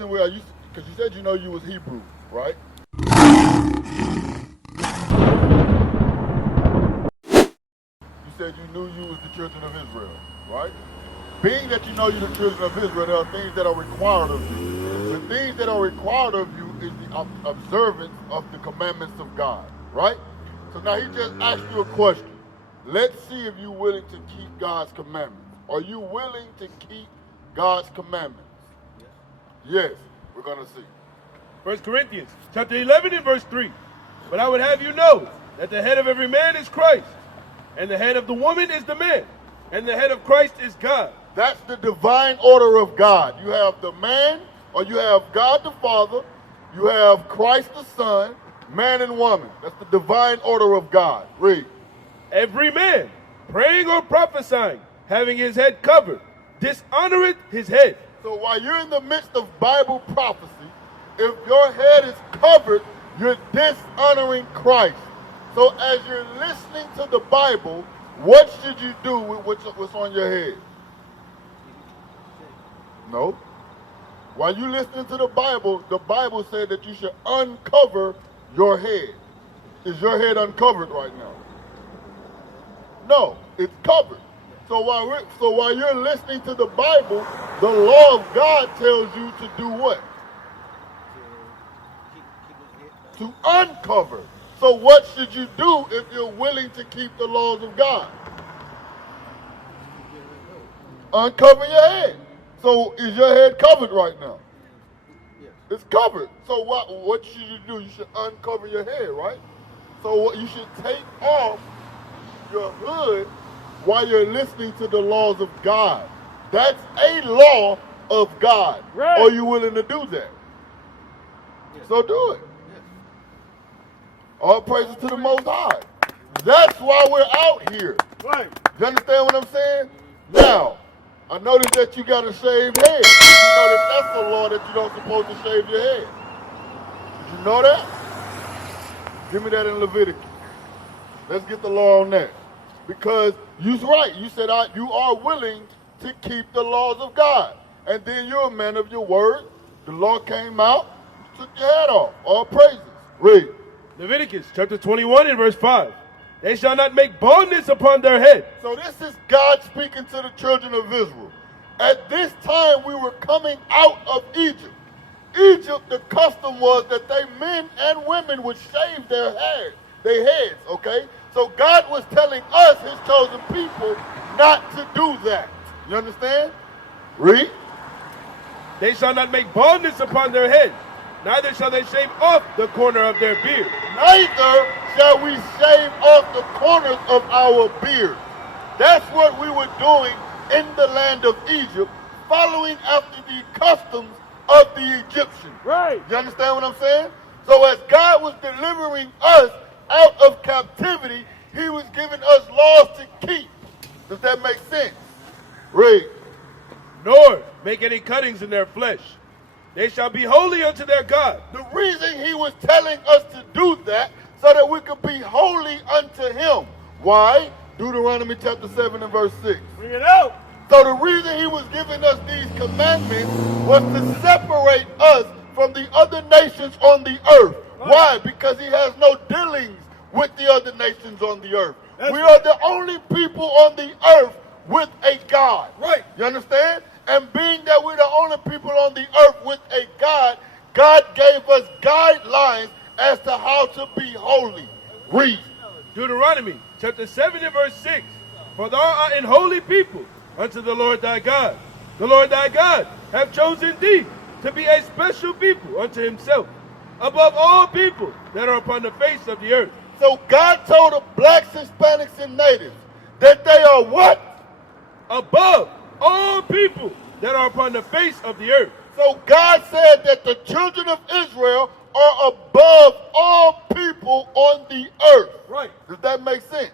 reason why because you said you was Hebrew, right? You said you knew you was the children of Israel, right? Being that you know you're the children of Israel, there are things that are required of you. The things that are required of you is the observance of the commandments of God, right? So now he just asked you a question. Let's see if you're willing to keep God's commandments. Are you willing to keep God's commandments? Yes, we're going to see. 1 Corinthians chapter 11 and verse 3. But I would have you know that the head of every man is Christ, and the head of the woman is the man, and the head of Christ is God. That's the divine order of God. You have the man, or you have God the Father, you have Christ the Son, man and woman. That's the divine order of God. Read. Every man, praying or prophesying, having his head covered, dishonoreth his head. So while you're in the midst of Bible prophecy, if your head is covered, you're dishonoring Christ. So as you're listening to the Bible, what should you do with what's on your head? No. While you're listening to the Bible said that you should uncover your head. Is your head uncovered right now? No, it's covered. So while you're listening to the Bible, the law of God tells you to do what? To uncover. So what should you do if you're willing to keep the laws of God? Uncover your head. So is your head covered right now? It's covered. So what should you do? You should uncover your head, right? So you should take off your hood while you're listening to the laws of God. That's a law of God. Right. Are you willing to do that? Yes. So do it. Yes. All praises to the Most High. That's why we're out here. Right. You understand what I'm saying? Now, I noticed that you got a shaved head. Did you know that that's a law that you don't supposed to shave your head? Did you know that? Give me that in Leviticus. Let's get the law on that. Because you're right. You said you are willing to keep the laws of God. And then you're a man of your word. The law came out. You took your head off. All praises. Read. Leviticus chapter 21 and verse 5. They shall not make baldness upon their head. So this is God speaking to the children of Israel. At this time we were coming out of Egypt. Egypt, the custom was that men and women would shave their heads, okay? So God was telling us, his chosen people, not to do that. You understand? Read. They shall not make baldness upon their head, neither shall they shave off the corner of their beard. Neither shall we shave off the corners of our beard. That's what we were doing in the land of Egypt, following after the customs of the Egyptians. Right. You understand what I'm saying? So as God was delivering us out of captivity, he was giving us laws to keep. Does that make sense? Read. Nor make any cuttings in their flesh. They shall be holy unto their God. The reason he was telling us to do that, so that we could be holy unto him. Why? Deuteronomy chapter 7 and verse 6. Bring it out. So the reason he was giving us these commandments was to separate us from the other nations on the earth. Why? Because he has no dealings with the other nations on the earth. We are the only people on the earth with a God. Right. You understand? And being that we're the only people on the earth with a God, God gave us guidelines as to how to be holy. Read. Deuteronomy chapter 7 and verse 6. For thou art an holy people unto the Lord thy God. The Lord thy God hath chosen thee to be a special people unto himself, above all people that are upon the face of the earth. So God told the blacks, Hispanics, and natives that they are what? Above all people that are upon the face of the earth. So God said that the children of Israel are above all people on the earth. Right. Does that make sense?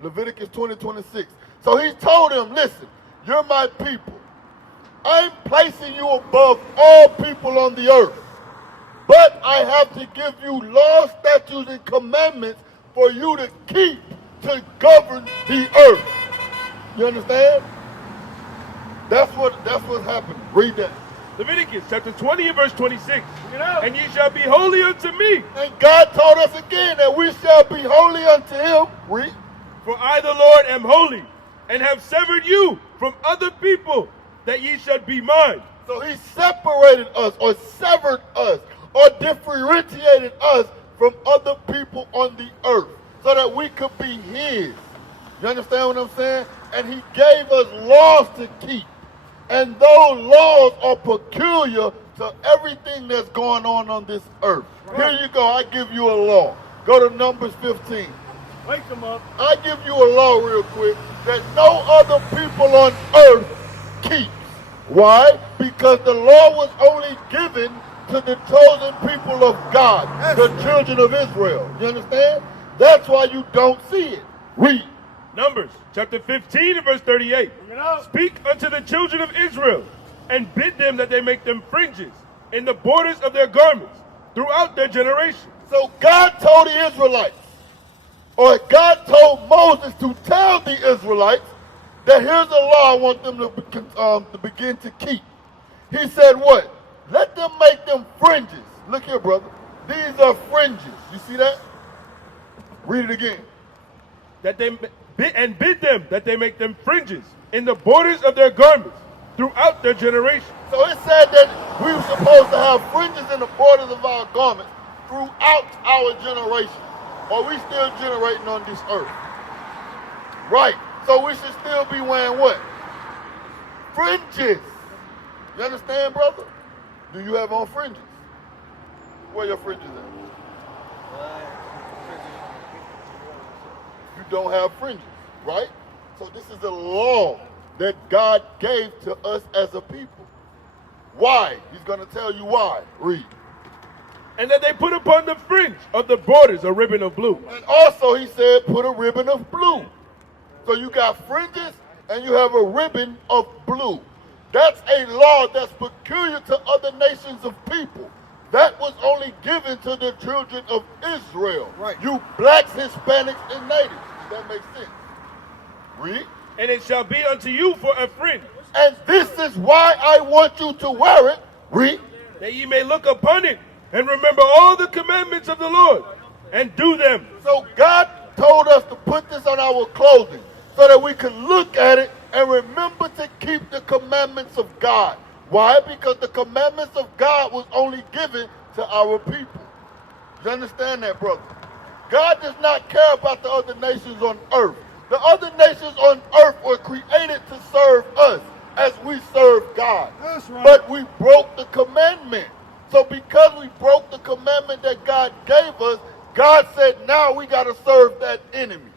Leviticus 20:26. So he told them, listen, you're my people. I'm placing you above all people on the earth. But I have to give you laws, statutes, and commandments for you to keep to govern the earth. You understand? That's what's happening. Read that. Leviticus chapter 20 and verse 26. And ye shall be holy unto me, And God told us again that we shall be holy unto him. Read. for I the Lord am holy, and have severed you from other people, that ye should be mine. So he separated us or severed us or differentiated us from other people on the earth so that we could be his. You understand what I'm saying? And he gave us laws to keep. And those laws are peculiar to everything that's going on this earth. Here you go. I give you a law. Go to Numbers 15. Wake them up. I give you a law real quick that no other people on earth keeps. Why? Because the law was only given to the chosen people of God, the children of Israel. You understand? That's why you don't see it. Read. Numbers chapter 15 and verse 38. Speak unto the children of Israel, and bid them that they make them fringes in the borders of their garments throughout their generation. So God told the Israelites, or God told Moses to tell the Israelites that here's a law I want them to begin to keep. He said what? Let them make them fringes. Look here, brother. These are fringes. You see that? Read it again. That they and bid them that they make them fringes in the borders of their garments throughout their generation. So it said that we were supposed to have fringes in the borders of our garments throughout our generation. Or we still generating on this earth. Right. So we should still be wearing what? Fringes. You understand, brother? Do you have on fringes? Where your fringes at? You don't have fringes, right? So this is a law that God gave to us as a people. Why? He's going to tell you why. Read. And that they put upon the fringe of the borders a ribbon of blue. And also he said put a ribbon of blue. So you got fringes and you have a ribbon of blue. That's a law that's peculiar to other nations of people. That was only given to the children of Israel. Right. You blacks, Hispanics, and natives. Does that make sense? Read. And it shall be unto you for a fringe, And this is why I want you to wear it. Read. that ye may look upon it and remember all the commandments of the Lord and do them. So God told us to put this on our clothing so that we can look at it and remember to keep the commandments of God. Why? Because the commandments of God was only given to our people. You understand that, brother? God does not care about the other nations on earth. The other nations on earth were created to serve us as we serve God. That's right. But we broke the commandment. So because we broke the commandment that God gave us, God said now we got to serve that enemy.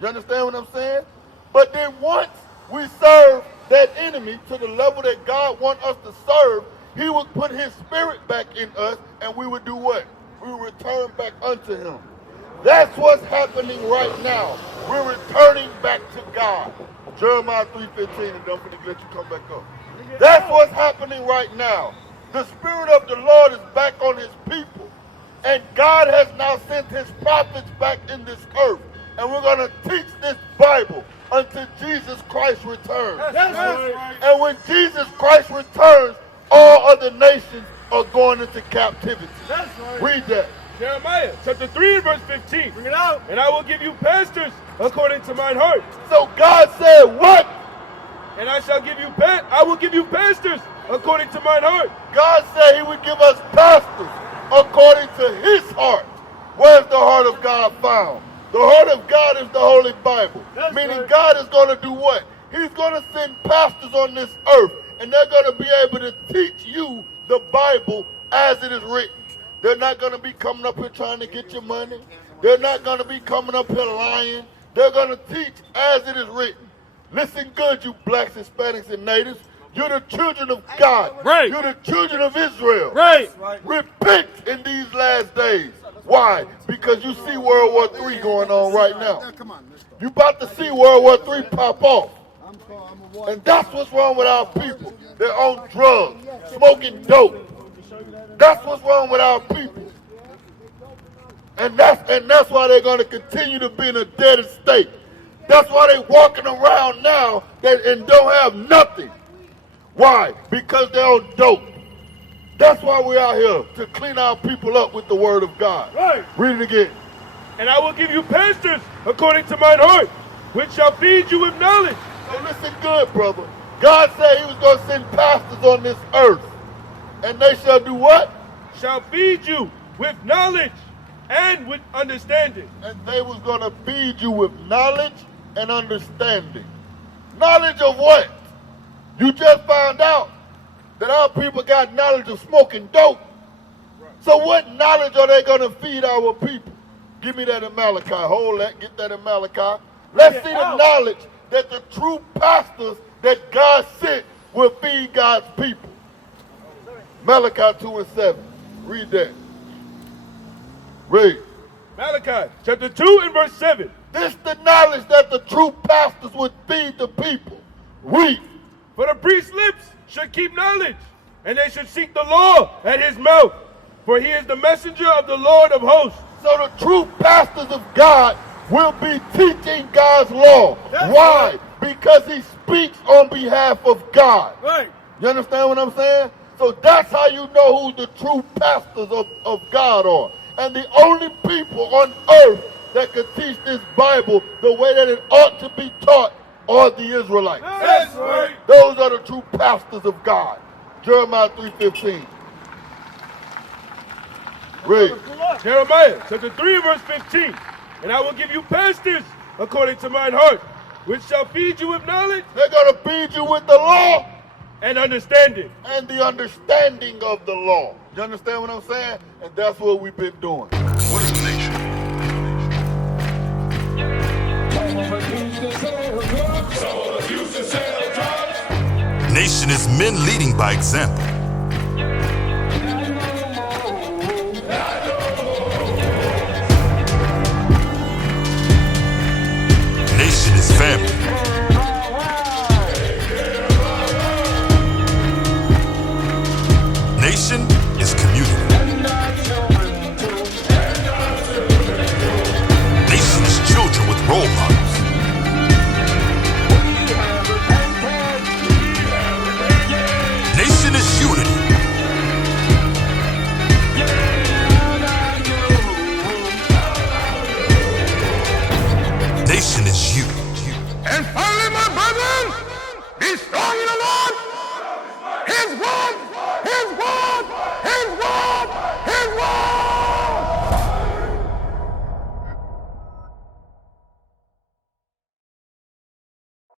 You understand what I'm saying? But then once we serve that enemy to the level that God wants us to serve, he would put his spirit back in us and we would do what? We would return back unto him. That's what's happening right now. We're returning back to God. Jeremiah 3:15, and don't forget to let you come back up. That's what's happening right now. The Spirit of the Lord is back on his people. And God has now sent his prophets back in this earth. And we're going to teach this Bible until Jesus Christ returns. That's right. And when Jesus Christ returns, all other nations are going into captivity. That's right. Read that. Jeremiah chapter 3 and verse 15. Bring it out. And I will give you pastors according to mine heart. So God said what? And I shall give you I will give you pastors according to mine heart. God said he would give us pastors according to his heart. Where's the heart of God found? The heart of God is the Holy Bible. That's Meaning right. God is going to do what? He's going to send pastors on this earth, and they're going to be able to teach you the Bible as it is written. They're not going to be coming up here trying to get your money. They're not going to be coming up here lying. They're going to teach as it is written. Listen good, you blacks, Hispanics, and natives. You're the children of God. Right. You're the children of Israel. Right. Repent in these last days. Why? Because you see World War III going on right now. You're about to see World War III pop off. And that's what's wrong with our people. They're on drugs, smoking dope. That's what's wrong with our people. And that's why they're going to continue to be in a dead state. That's why they're walking around now and don't have nothing. Why? Because they're on dope. That's why we're out here, to clean our people up with the word of God. Right. Read it again. And I will give you pastors according to mine heart, which shall feed you with knowledge. So listen good, brother. God said he was going to send pastors on this earth. And they shall do what? Shall feed you with knowledge and with understanding. And they was going to feed you with knowledge and understanding. Knowledge of what? You just found out that our people got knowledge of smoking dope. So what knowledge are they going to feed our people? Give me that in Malachi. Hold that. Get that in Malachi. Let's see the knowledge that the true pastors that God sent will feed God's people. Malachi 2 and 7. Read that. Read. Malachi chapter 2 and verse 7. This the knowledge that the true pastors would feed the people. Read. For the priest's lips should keep knowledge, and they should seek the law at his mouth. For he is the messenger of the Lord of hosts. So the true pastors of God will be teaching God's law. That's Why? right. Because he speaks on behalf of God. Right. You understand what I'm saying? So that's how you know who the true pastors of God are. And the only people on earth that can teach this Bible the way that it ought to be taught are the Israelites. That's right. Those are the true pastors of God. Jeremiah 3:15. Read. Pull up. Jeremiah chapter 3 verse 15. And I will give you pastors according to mine heart, which shall feed you with knowledge They're going to feed you with the law and understanding. and the understanding of the law. You understand what I'm saying? And that's what we've been doing. What is the nation? Nation is men leading by example.